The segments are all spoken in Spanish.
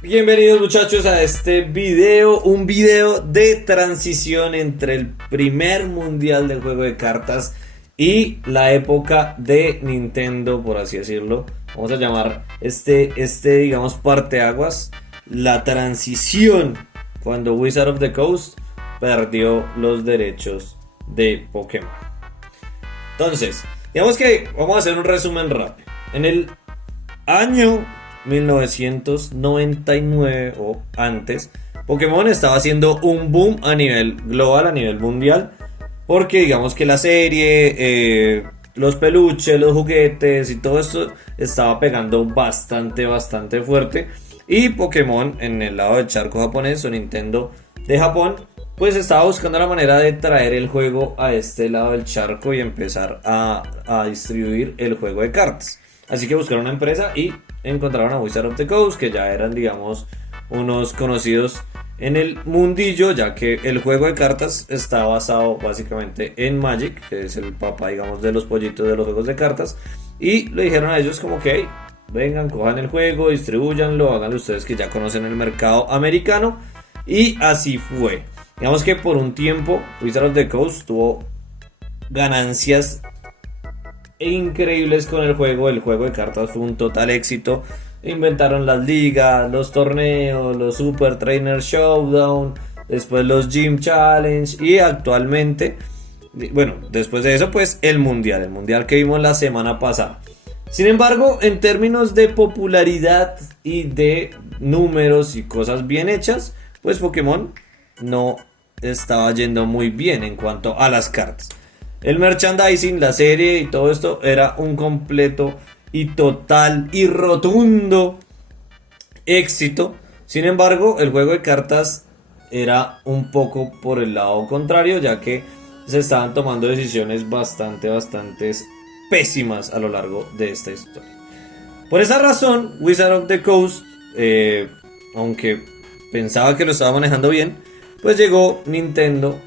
Bienvenidos muchachos a este video, un video de transición entre el primer mundial del juego de cartas y la época de Nintendo, por así decirlo. Vamos a llamar digamos, parteaguas, la transición cuando Wizard of the Coast perdió los derechos de Pokémon. Entonces, digamos que vamos a hacer un resumen rápido. En el año 1999 o antes, Pokémon estaba haciendo un boom a nivel global, a nivel mundial, porque digamos que la serie, los peluches, los juguetes y todo esto estaba pegando bastante fuerte. Y Pokémon en el lado del charco japonés o Nintendo de Japón, pues estaba buscando la manera de traer el juego a este lado del charco y empezar a distribuir el juego de cartas. Así que buscaron una empresa y encontraron a Wizard of the Coast, que ya eran, digamos, unos conocidos en el mundillo, ya que el juego de cartas está basado básicamente en Magic, que es el papá, digamos, de los pollitos de los juegos de cartas. Y le dijeron a ellos como que, hey, vengan, cojan el juego, distribúyanlo, háganlo ustedes que ya conocen el mercado americano. Y así fue. Digamos que por un tiempo Wizard of the Coast tuvo ganancias increíbles con el juego de cartas fue un total éxito. Inventaron las ligas, los torneos, los Super Trainer Showdown, después los Gym Challenge y actualmente, bueno, después de eso pues el mundial que vimos la semana pasada. Sin embargo, en términos de popularidad y de números y cosas bien hechas, pues Pokémon no estaba yendo muy bien en cuanto a las cartas. El merchandising, la serie y todo esto era un completo y total y rotundo éxito. Sin embargo, el juego de cartas era un poco por el lado contrario, ya que se estaban tomando decisiones bastante pésimas a lo largo de esta historia. Por esa razón, Wizard of the Coast, aunque pensaba que lo estaba manejando bien, pues llegó Nintendo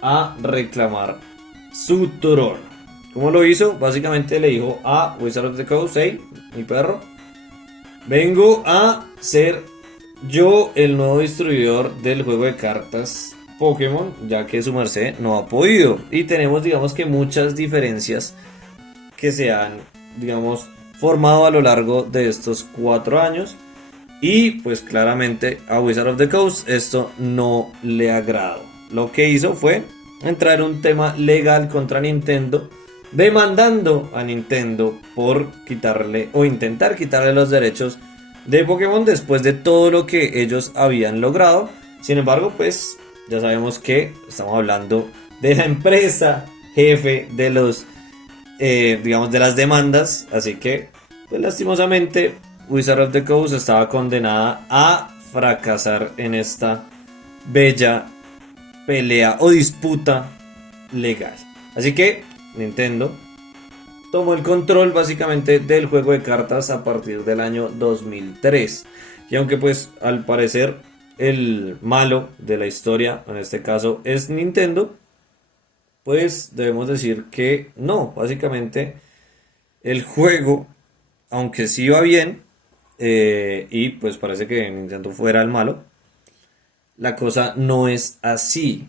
a reclamar su trono. ¿Cómo lo hizo? Básicamente le dijo a Wizard of the Coast: hey, mi perro, vengo a ser yo el nuevo distribuidor del juego de cartas Pokémon, ya que su merced no ha podido. Y tenemos, digamos, que muchas diferencias que se han, digamos, formado a lo largo de estos 4 años. Y pues claramente a Wizard of the Coast esto no le agradó. Lo que hizo fue entrar un tema legal contra Nintendo, demandando a Nintendo por quitarle o intentar quitarle los derechos de Pokémon después de todo lo que ellos habían logrado. Sin embargo, pues ya sabemos que estamos hablando de la empresa jefe de los, digamos, de las demandas. Así que, pues lastimosamente, Wizard of the Coast estaba condenada a fracasar en esta bella pelea o disputa legal. Así que Nintendo tomó el control básicamente del juego de cartas a partir del año 2003. Y aunque pues al parecer el malo de la historia en este caso es Nintendo, pues debemos decir que no, básicamente el juego, aunque sí iba bien, y pues parece que Nintendo fuera el malo, la cosa no es así.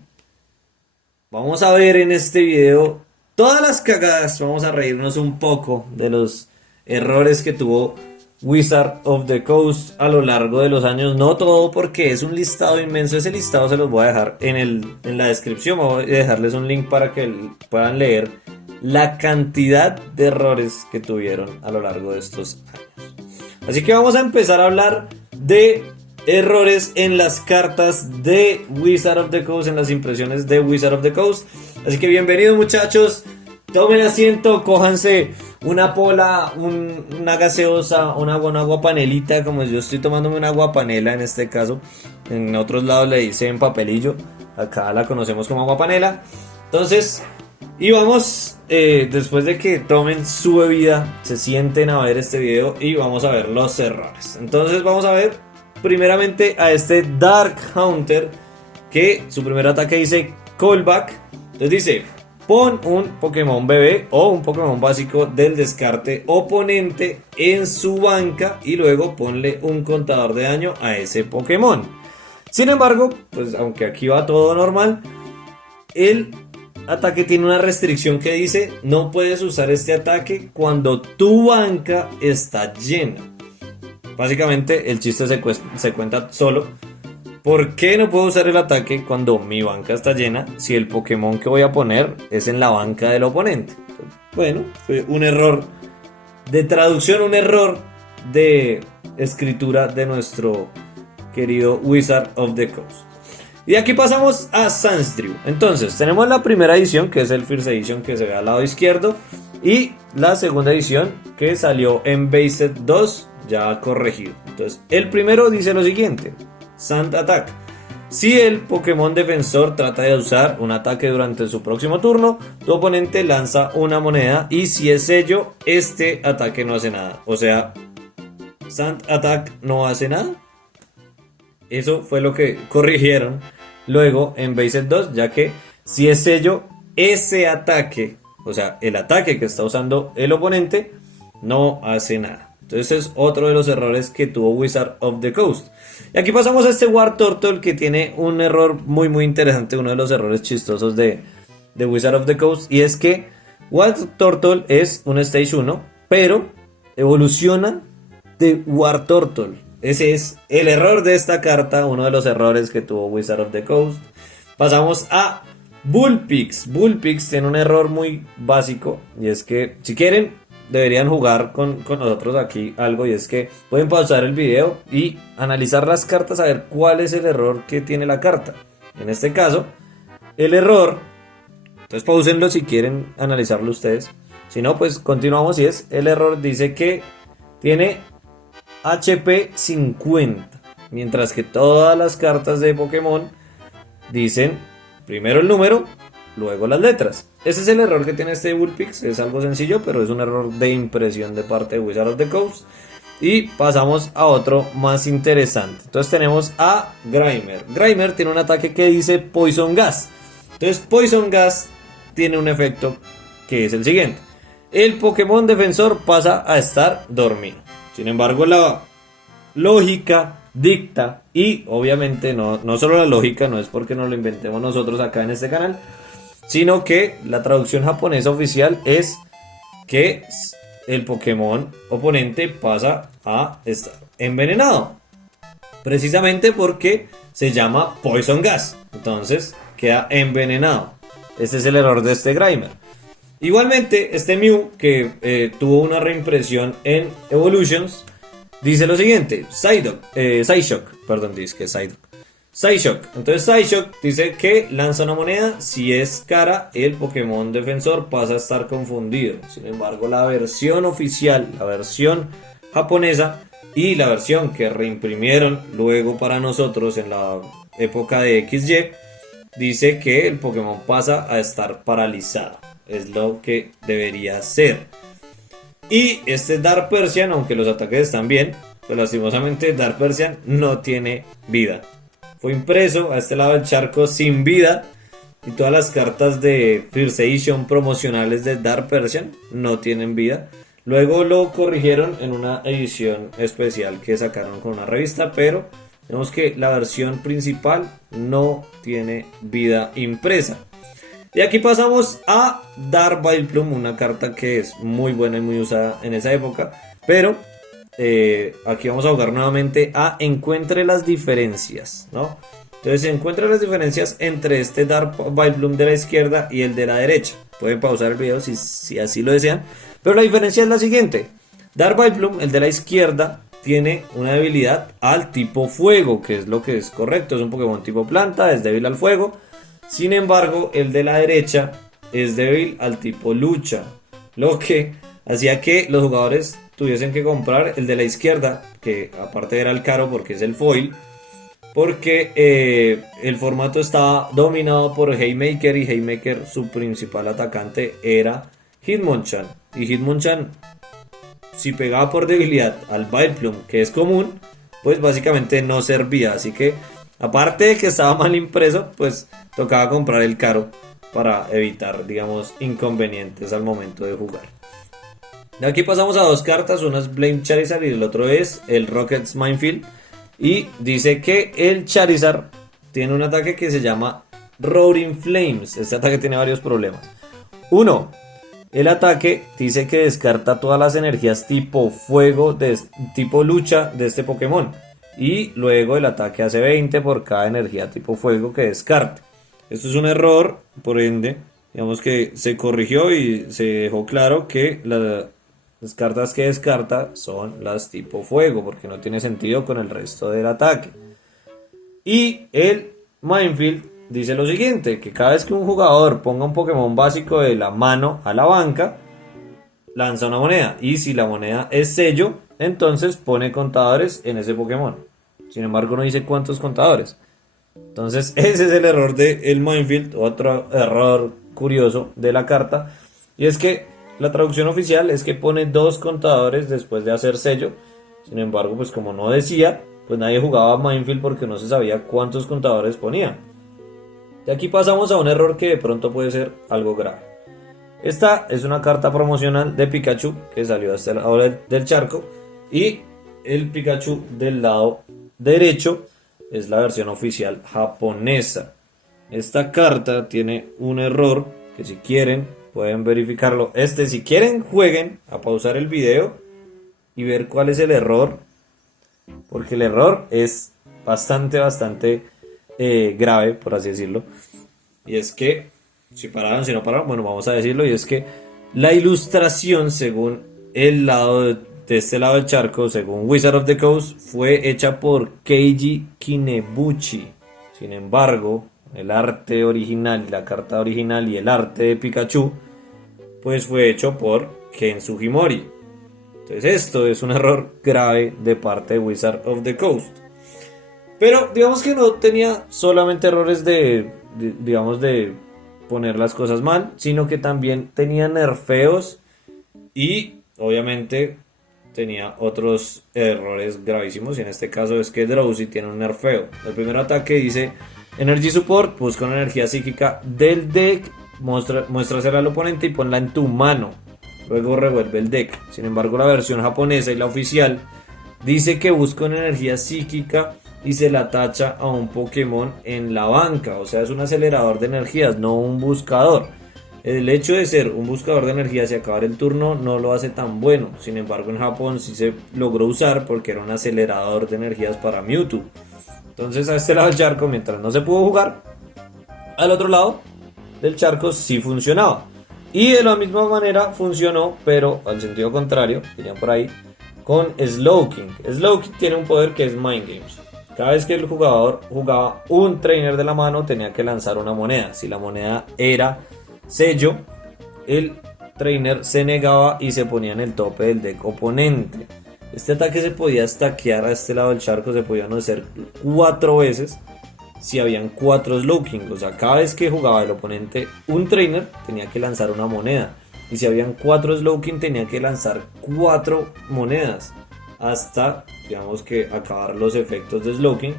Vamos a ver en este video todas las cagadas. Vamos a reírnos un poco de los errores que tuvo Wizard of the Coast a lo largo de los años. No todo, porque es un listado inmenso. Ese listado se los voy a dejar en la descripción. Voy a dejarles un link para que puedan leer la cantidad de errores que tuvieron a lo largo de estos años. Así que vamos a empezar a hablar de errores en las cartas de Wizard of the Coast, en las impresiones de Wizard of the Coast. Así que bienvenidos muchachos, tomen asiento, cójanse una pola, una gaseosa, un agua panelita, como yo estoy tomándome una agua panela en este caso. En otros lados le dicen papelillo, acá la conocemos como agua panela. Entonces, y vamos, después de que tomen su bebida, se sienten a ver este video y vamos a ver los errores. Entonces vamos a ver primeramente a este Dark Haunter, que su primer ataque dice callback. Entonces dice: pon un Pokémon bebé o un Pokémon básico del descarte oponente en su banca y luego ponle un contador de daño a ese Pokémon. Sin embargo, pues aunque aquí va todo normal, el ataque tiene una restricción que dice: no puedes usar este ataque cuando tu banca está llena. Básicamente el chiste se cuenta solo. ¿Por qué no puedo usar el ataque cuando mi banca está llena si el Pokémon que voy a poner es en la banca del oponente? Bueno, fue un error de traducción, un error de escritura de nuestro querido Wizard of the Coast. Y aquí pasamos a Sandshrew. Entonces tenemos la primera edición, que es el First Edition, que se ve al lado izquierdo, y la segunda edición que salió en Based 2 ya corregido. Entonces el primero dice lo siguiente: Sand Attack. Si el Pokémon defensor trata de usar un ataque durante su próximo turno, tu oponente lanza una moneda y si es ello, este ataque no hace nada. O sea, Sand Attack no hace nada. Eso fue lo que corrigieron luego en Based 2, ya que si es ello, ese ataque, o sea, el ataque que está usando el oponente, no hace nada. Entonces es otro de los errores que tuvo Wizard of the Coast. Y aquí pasamos a este Wartortle que tiene un error muy interesante, uno de los errores chistosos de Wizard of the Coast. Y es que Wartortle es un Stage 1, pero evoluciona de Wartortle. Ese es el error de esta carta, uno de los errores que tuvo Wizard of the Coast. Pasamos a Vulpix. Vulpix tiene un error muy básico y es que si quieren deberían jugar con nosotros aquí algo, y es que pueden pausar el video y analizar las cartas a ver cuál es el error que tiene la carta. En este caso, el error, entonces pausenlo si quieren analizarlo ustedes. Si no, pues continuamos, y es el error dice que tiene HP 50, mientras que todas las cartas de Pokémon dicen primero el número, luego las letras. Ese es el error que tiene este Vulpix. Es algo sencillo, pero es un error de impresión de parte de Wizard of the Coast. Y pasamos a otro más interesante. Entonces tenemos a Grimer. Grimer tiene un ataque que dice Poison Gas. Entonces Poison Gas tiene un efecto que es el siguiente: el Pokémon defensor pasa a estar dormido. Sin embargo, la lógica dicta, y obviamente no solo la lógica, no es porque nos lo inventemos nosotros acá en este canal, sino que la traducción japonesa oficial es que el Pokémon oponente pasa a estar envenenado, precisamente porque se llama Poison Gas, entonces queda envenenado. Ese es el error de este Grimer. Igualmente, este Mew, que tuvo una reimpresión en Evolutions, dice lo siguiente: Psyshock. Entonces Psyshock dice que lanza una moneda, si es cara, el Pokémon defensor pasa a estar confundido. Sin embargo, la versión oficial, la versión japonesa y la versión que reimprimieron luego para nosotros en la época de XY, dice que el Pokémon pasa a estar paralizado. Es lo que debería ser. Y este Dark Persian, aunque los ataques están bien, pues lastimosamente Dark Persian no tiene vida. Fue impreso a este lado del charco sin vida, y todas las cartas de First Edition promocionales de Dark Persian no tienen vida. Luego lo corrigieron en una edición especial que sacaron con una revista, pero vemos que la versión principal no tiene vida impresa. Y aquí pasamos a Dark Vileplume, una carta que es muy buena y muy usada en esa época. Pero aquí vamos a jugar nuevamente a encuentre las diferencias, ¿no? Entonces encuentre las diferencias entre este Dark Vileplume de la izquierda y el de la derecha. Pueden pausar el video si así lo desean. Pero la diferencia es la siguiente: Dark Vileplume, el de la izquierda, tiene una debilidad al tipo fuego, que es lo que es correcto. Es un Pokémon tipo planta, es débil al fuego. Sin embargo, el de la derecha es débil al tipo lucha, lo que hacía que los jugadores tuviesen que comprar el de la izquierda, que aparte era el caro porque es el foil, porque el formato estaba dominado por Haymaker, y Haymaker, su principal atacante era Hitmonchan, y Hitmonchan, si pegaba por debilidad al Vileplume, que es común, pues básicamente no servía. Así que aparte de que estaba mal impreso, pues tocaba comprar el caro para evitar, digamos, inconvenientes al momento de jugar. De aquí pasamos a dos cartas, una es Blame Charizard y el otro es el Rocket's Minefield. Y dice que el Charizard tiene un ataque que se llama Roaring Flames. Este ataque tiene varios problemas. Uno, el ataque dice que descarta todas las energías tipo fuego, tipo lucha de este Pokémon. Y luego el ataque hace 20 por cada energía tipo fuego que descarte. Esto es un error, por ende, digamos que se corrigió y se dejó claro que las cartas que descarta son las tipo fuego, porque no tiene sentido con el resto del ataque. Y el Minefield dice lo siguiente, que cada vez que un jugador ponga un Pokémon básico de la mano a la banca, lanza una moneda. Y si la moneda es sello, entonces pone contadores en ese Pokémon. Sin embargo, no dice cuántos contadores. Entonces, ese es el error del Minefield. Otro error curioso de la carta. Y es que la traducción oficial es que pone 2 contadores después de hacer sello. Sin embargo, pues como no decía, pues nadie jugaba Minefield porque no se sabía cuántos contadores ponía. De aquí pasamos a un error que de pronto puede ser algo grave. Esta es una carta promocional de Pikachu que salió hasta el lado del charco. Y el Pikachu del lado derecho es la versión oficial japonesa. Esta carta tiene un error que si quieren pueden verificarlo. Si quieren jueguen a pausar el video y ver cuál es el error, porque el error es bastante grave, por así decirlo. Y es que si pararon, si no pararon, bueno, vamos a decirlo. Y es que la ilustración, según el lado de este lado del charco, según Wizard of the Coast, fue hecha por Keiji Kinebuchi. Sin embargo, el arte original, la carta original y el arte de Pikachu, pues fue hecho por Ken Sugimori. Entonces esto es un error grave de parte de Wizard of the Coast. Pero digamos que no tenía solamente errores de poner las cosas mal, sino que también tenía nerfeos y obviamente tenía otros errores gravísimos. Y en este caso es que Drowsy tiene un nerfeo. El primer ataque dice Energy Support, busca una energía psíquica del deck, muéstrasela al oponente y ponla en tu mano. Luego revuelve el deck. Sin embargo, la versión japonesa y la oficial dice que busca una energía psíquica y se la tacha a un Pokémon en la banca. O sea, es un acelerador de energías, no un buscador. El hecho de ser un buscador de energías y acabar el turno no lo hace tan bueno. Sin embargo, en Japón sí se logró usar porque era un acelerador de energías para Mewtwo. Entonces, a este lado del charco, mientras no se pudo jugar, al otro lado del charco sí funcionaba. Y de la misma manera funcionó, pero al sentido contrario, dirían por ahí, con Slowking. Slowking tiene un poder que es Mind Games. Cada vez que el jugador jugaba un trainer de la mano, tenía que lanzar una moneda. Si la moneda era sello, el trainer se negaba y se ponía en el tope del deck oponente. Este ataque se podía stackear a este lado del charco, se podían hacer 4 veces si habían 4 Slowking. O sea, cada vez que jugaba el oponente un trainer, tenía que lanzar una moneda. Y si habían 4 Slowking, tenía que lanzar 4 monedas hasta, digamos, que acabar los efectos de Slowking.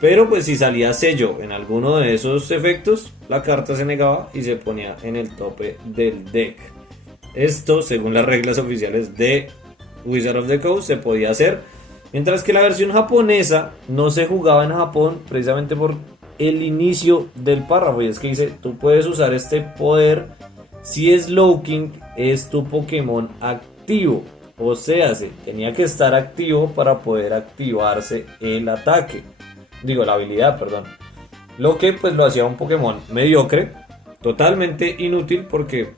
Pero pues si salía sello en alguno de esos efectos, la carta se negaba y se ponía en el tope del deck. Esto, según las reglas oficiales de Wizard of the Coast, se podía hacer. Mientras que la versión japonesa no se jugaba en Japón precisamente por el inicio del párrafo. Y es que dice, tú puedes usar este poder si Slowking es tu Pokémon activo. O sea, tenía que estar activo para poder activarse el ataque. Digo, la habilidad, perdón. Lo que pues lo hacía un Pokémon mediocre, totalmente inútil porque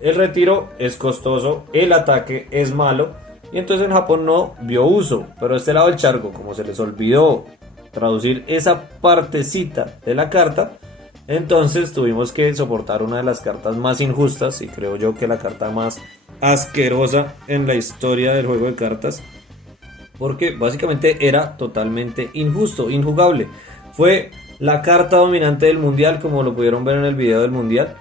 el retiro es costoso, el ataque es malo y entonces en Japón no vio uso. Pero este lado del charco, como se les olvidó traducir esa partecita de la carta, entonces tuvimos que soportar una de las cartas más injustas y creo yo que la carta más asquerosa en la historia del juego de cartas, porque básicamente era totalmente injusto, injugable. Fue la carta dominante del mundial, como lo pudieron ver en el video del mundial.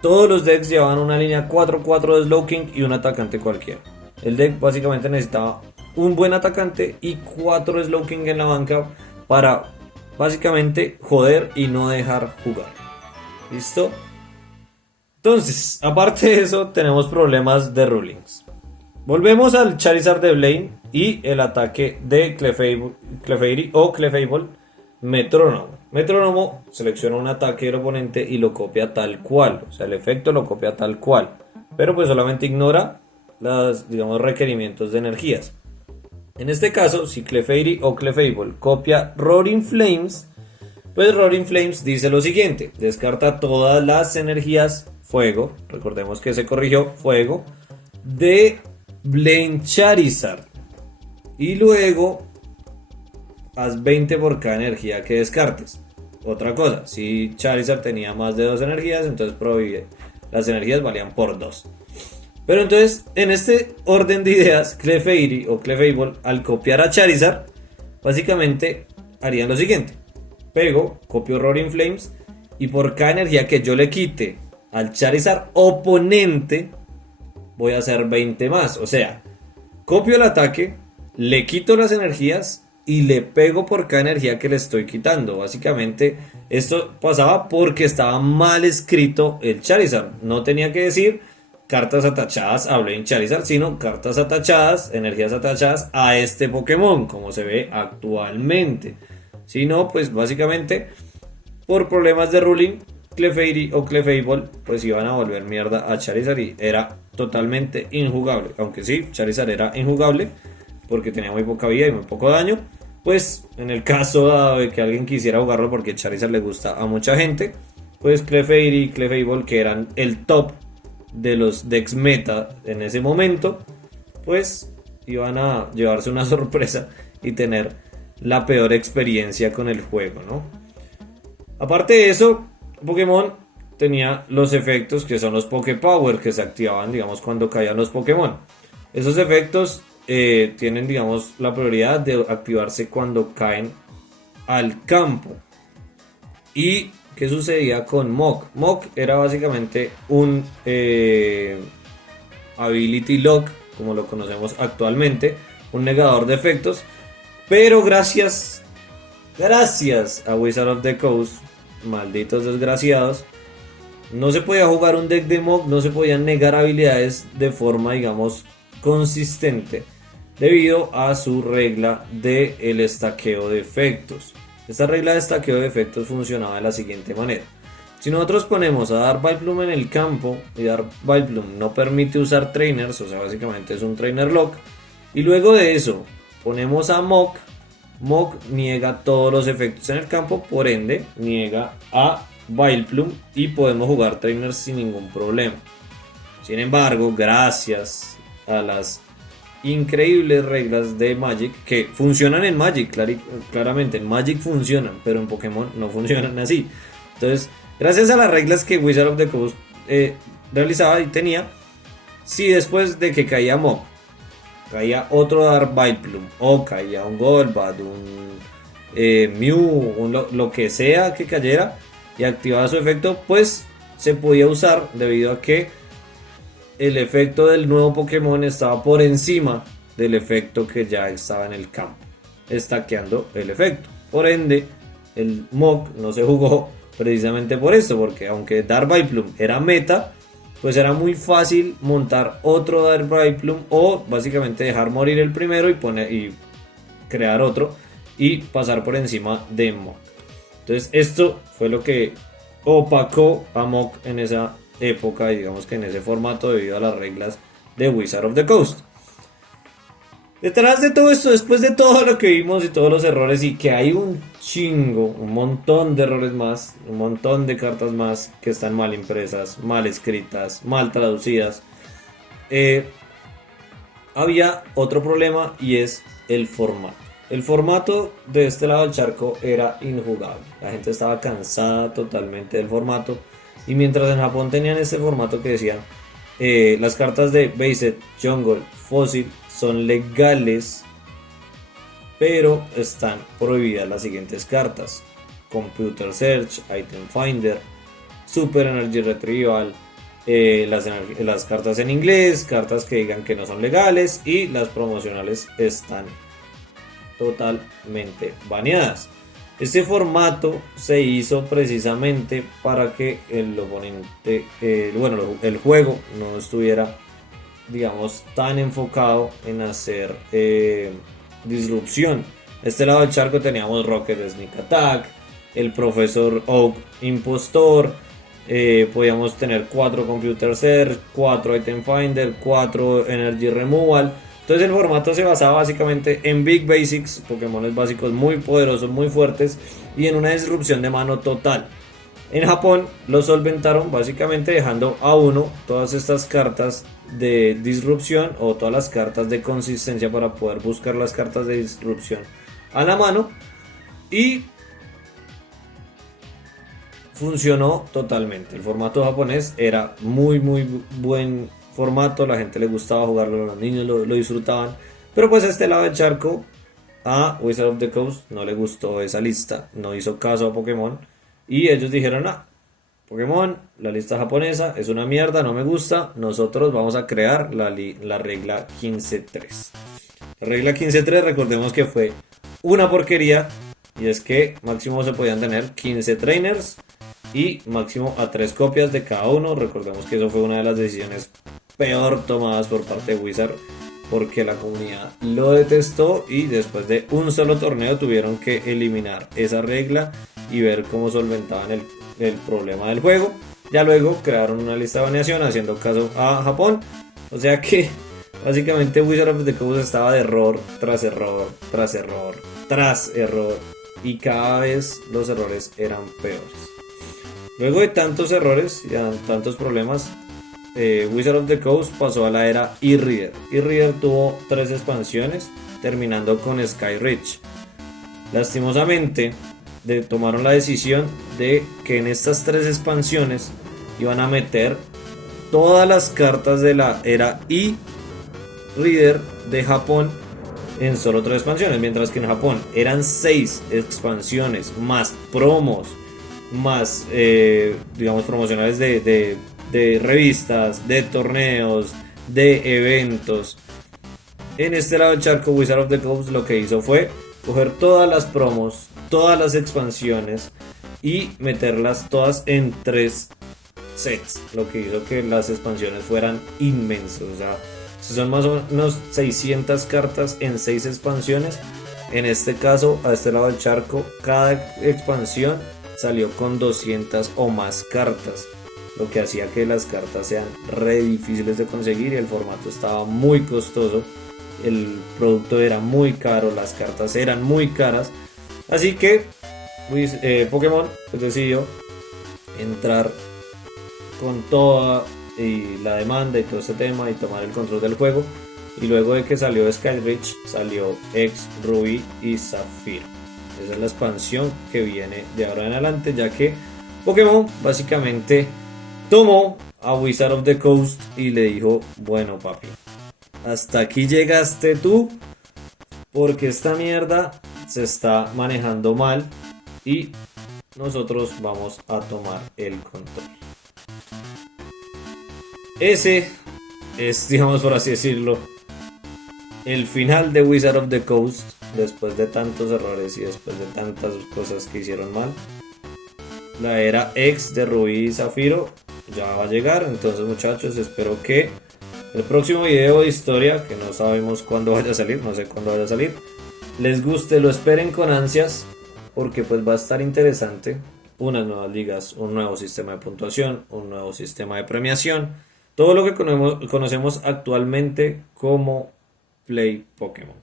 Todos los decks llevaban una línea 4-4 de Slowking y un atacante cualquiera. El deck básicamente necesitaba un buen atacante y 4 Slowking en la banca para básicamente joder y no dejar jugar. ¿Listo? Entonces, aparte de eso, tenemos problemas de rulings. Volvemos al Charizard de Blaine y el ataque de Clefairy o Clefable Metrónomo. Metrónomo selecciona un ataque del oponente y lo copia tal cual. O sea, el efecto lo copia tal cual. Pero pues solamente ignora los, digamos, requerimientos de energías. En este caso, si Clefairy o Clefable copia Roaring Flames, pues Roaring Flames dice lo siguiente: descarta todas las energías fuego, recordemos que se corrigió, fuego, de Blaine Charizard. Y luego haz 20 por cada energía que descartes. Otra cosa, si Charizard tenía más de 2 energías, entonces las energías valían por 2. Pero entonces, en este orden de ideas, Clefairy o Clefable, al copiar a Charizard, básicamente harían lo siguiente: pego, copio Roaring Flames, y por cada energía que yo le quite al Charizard oponente, voy a hacer 20 más. O sea, copio el ataque, le quito las energías y le pego por cada energía que le estoy quitando. Básicamente, esto pasaba porque estaba mal escrito el Charizard. No tenía que decir cartas atachadas a Blaine Charizard, sino cartas atachadas, energías atachadas a este Pokémon, como se ve actualmente. Si no, pues básicamente, por problemas de ruling, Clefairy o Clefable pues iban a volver mierda a Charizard y era totalmente injugable. Aunque sí, Charizard era injugable porque tenía muy poca vida y muy poco daño. Pues en el caso dado de que alguien quisiera jugarlo porque Charizard le gusta a mucha gente, pues Clefairy y Clefable, que eran el top de los decks meta en ese momento, pues iban a llevarse una sorpresa y tener la peor experiencia con el juego, ¿no? Aparte de eso, Pokémon tenía los efectos que son los Poképower, que se activaban, digamos, cuando caían los Pokémon. Esos efectos tienen, digamos, la prioridad de activarse cuando caen al campo. ¿Y qué sucedía con Muk? Muk era básicamente un Ability Lock, como lo conocemos actualmente, un negador de efectos, pero gracias a Wizard of the Coast, malditos desgraciados, no se podía jugar un deck de Muk, no se podían negar habilidades de forma, digamos, consistente, debido a su regla de el estaqueo de efectos. Esta regla de estaqueo de efectos funcionaba de la siguiente manera: si nosotros ponemos a Dark Vileplume en el campo y Dark Vileplume no permite usar trainers, o sea, básicamente es un trainer lock, y luego de eso ponemos a Muk, Muk niega todos los efectos en el campo, por ende niega a Vileplume y podemos jugar trainers sin ningún problema. Sin embargo, gracias a las increíbles reglas de Magic, que funcionan en Magic, claramente en Magic funcionan, pero en Pokémon no funcionan así. Entonces, gracias a las reglas que Wizard of the Coast realizaba y tenía, si después de que caía Muk, caía otro Dark Vileplume, o caía un Golbat, un Mew, lo que sea que cayera y activaba su efecto, pues se podía usar, debido a que el efecto del nuevo Pokémon estaba por encima del efecto que ya estaba en el campo, stackeando el efecto. Por ende, el Muk no se jugó precisamente por esto, porque aunque Dark Vileplume era meta, pues era muy fácil montar otro Dark Vileplume o básicamente dejar morir el primero y crear otro y pasar por encima de Muk. Entonces esto fue lo que opacó a Muk en esa época, y digamos que en ese formato, debido a las reglas de Wizard of the Coast. Detrás de todo esto, después de todo lo que vimos y todos los errores, y que hay un chingo, un montón de errores más, un montón de cartas más que están mal impresas, mal escritas, mal traducidas, había otro problema, y es el formato. El formato de este lado del charco era injugable. La gente estaba cansada totalmente del formato. Y mientras en Japón tenían este formato que decían las cartas de Based, Jungle, Fossil son legales, pero están prohibidas las siguientes cartas: Computer Search, Item Finder, Super Energy Retrieval, las cartas en inglés, cartas que digan que no son legales, y las promocionales están totalmente baneadas. Este formato se hizo precisamente para que el oponente, bueno, el juego no estuviera, digamos, tan enfocado en hacer disrupción. Este lado del charco teníamos Rocket Sneak Attack, el Profesor Oak Impostor, podíamos tener 4 Computer Search, 4 Item Finder, 4 Energy Removal. Entonces el formato se basaba básicamente en Big Basics, Pokémones básicos muy poderosos, muy fuertes y en una disrupción de mano total. En Japón lo solventaron básicamente dejando a uno todas estas cartas de disrupción o todas las cartas de consistencia para poder buscar las cartas de disrupción a la mano y funcionó totalmente. El formato japonés era muy buen formato, la gente le gustaba jugarlo, los niños lo disfrutaban, pero pues a este lado del charco a Wizard of the Coast no le gustó esa lista, no hizo caso a Pokémon y ellos dijeron, ah, Pokémon, la lista japonesa es una mierda, no me gusta, nosotros vamos a crear la regla 15.3. La regla 15.3 recordemos que fue una porquería y es que máximo se podían tener 15 trainers y máximo a 3 copias de cada uno. Recordemos que eso fue una de las decisiones peor tomadas por parte de Wizard porque la comunidad lo detestó y después de un solo torneo tuvieron que eliminar esa regla y ver cómo solventaban el problema del juego. Ya luego crearon una lista de baneación haciendo caso a Japón. O sea que básicamente Wizard of the Coast estaba de error tras error, tras error, tras error. Y cada vez los errores eran peores. Luego de tantos errores y tantos problemas, Wizard of the Coast pasó a la era E-Reader. E-Reader tuvo 3 expansiones, terminando con Sky Ridge. Lastimosamente, tomaron la decisión de que en estas 3 expansiones iban a meter todas las cartas de la era E-Reader de Japón en solo 3 expansiones, mientras que en Japón eran 6 expansiones más promos, más digamos promocionales de revistas, de torneos, de eventos. En este lado del charco, Wizard of the Coast lo que hizo fue coger todas las promos, todas las expansiones y meterlas todas en 3 sets, lo que hizo que las expansiones fueran inmensas. O sea, si son más o menos 600 cartas en 6 expansiones, en este caso, a este lado del charco, cada expansión salió con 200 o más cartas, lo que hacía que las cartas sean re difíciles de conseguir y el formato estaba muy costoso, el producto era muy caro, las cartas eran muy caras, así que Pokémon pues, decidió entrar con toda la demanda y todo este tema y tomar el control del juego. Y luego de que salió Skyreach, salió X, Ruby y Zafiro. Esa es la expansión que viene de ahora en adelante, ya que Pokémon básicamente tomó a Wizard of the Coast y le dijo, bueno papi, hasta aquí llegaste tú, porque esta mierda se está manejando mal y nosotros vamos a tomar el control. Ese es, digamos por así decirlo, el final de Wizard of the Coast, después de tantos errores y después de tantas cosas que hicieron mal. La era X de Rubí y Zafiro ya va a llegar, entonces muchachos, espero que el próximo video de historia, que no sabemos cuándo vaya a salir, no sé cuándo vaya a salir, les guste, lo esperen con ansias, porque pues va a estar interesante. Unas nuevas ligas, un nuevo sistema de puntuación, un nuevo sistema de premiación, todo lo que conocemos actualmente como Play Pokémon.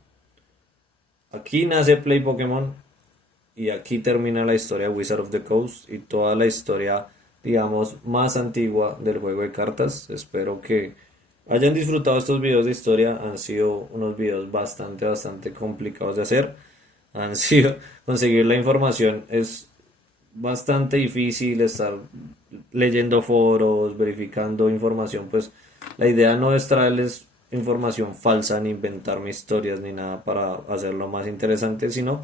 Aquí nace Play Pokémon y aquí termina la historia de Wizard of the Coast y toda la historia, digamos, más antigua del juego de cartas. Espero que hayan disfrutado estos videos de historia. Han sido unos videos bastante complicados de hacer. Han sido, conseguir la información es bastante difícil, estar leyendo foros, verificando información, pues la idea no es traerles información falsa ni inventarme historias ni nada para hacerlo más interesante, sino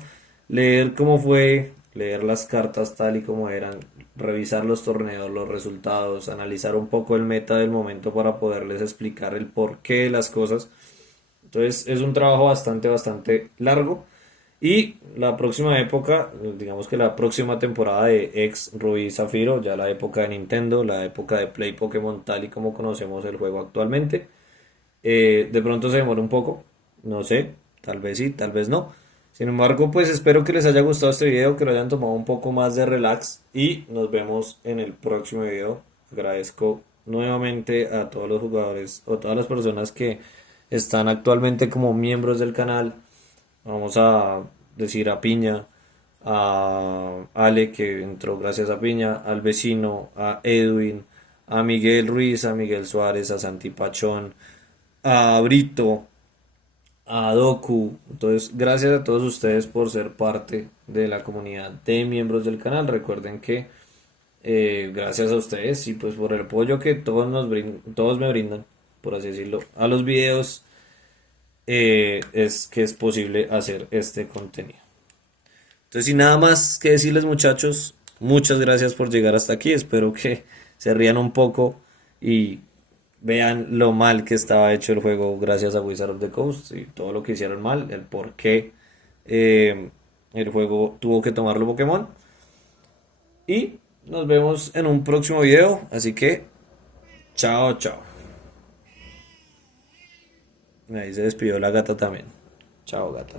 leer cómo fue, leer las cartas tal y como eran, revisar los torneos, los resultados, analizar un poco el meta del momento para poderles explicar el porqué de las cosas. Entonces es un trabajo bastante largo Y la próxima época, digamos que la próxima temporada de X Rubí y Zafiro, ya la época de Nintendo, la época de Play Pokémon tal y como conocemos el juego actualmente, de pronto se demora un poco, no sé, tal vez sí, tal vez no. Sin embargo, pues espero que les haya gustado este video, que lo hayan tomado un poco más de relax y nos vemos en el próximo video. Agradezco nuevamente a todos los jugadores o todas las personas que están actualmente como miembros del canal. Vamos a decir a Piña, a Ale que entró gracias a Piña, al vecino, a Edwin, a Miguel Ruiz, a Miguel Suárez, a Santi Pachón, a Brito, a Doku. Entonces, gracias a todos ustedes por ser parte de la comunidad de miembros del canal. Recuerden que gracias a ustedes y pues por el apoyo que todos me brindan, por así decirlo, a los videos, es que es posible hacer este contenido. Entonces, sin nada más que decirles, muchachos, muchas gracias por llegar hasta aquí. Espero que se rían un poco y vean lo mal que estaba hecho el juego gracias a Wizard of the Coast y todo lo que hicieron mal, el por qué el juego tuvo que tomarlo Pokémon. Y nos vemos en un próximo video. Así que, chao, chao. Ahí se despidió la gata también. Chao, gata.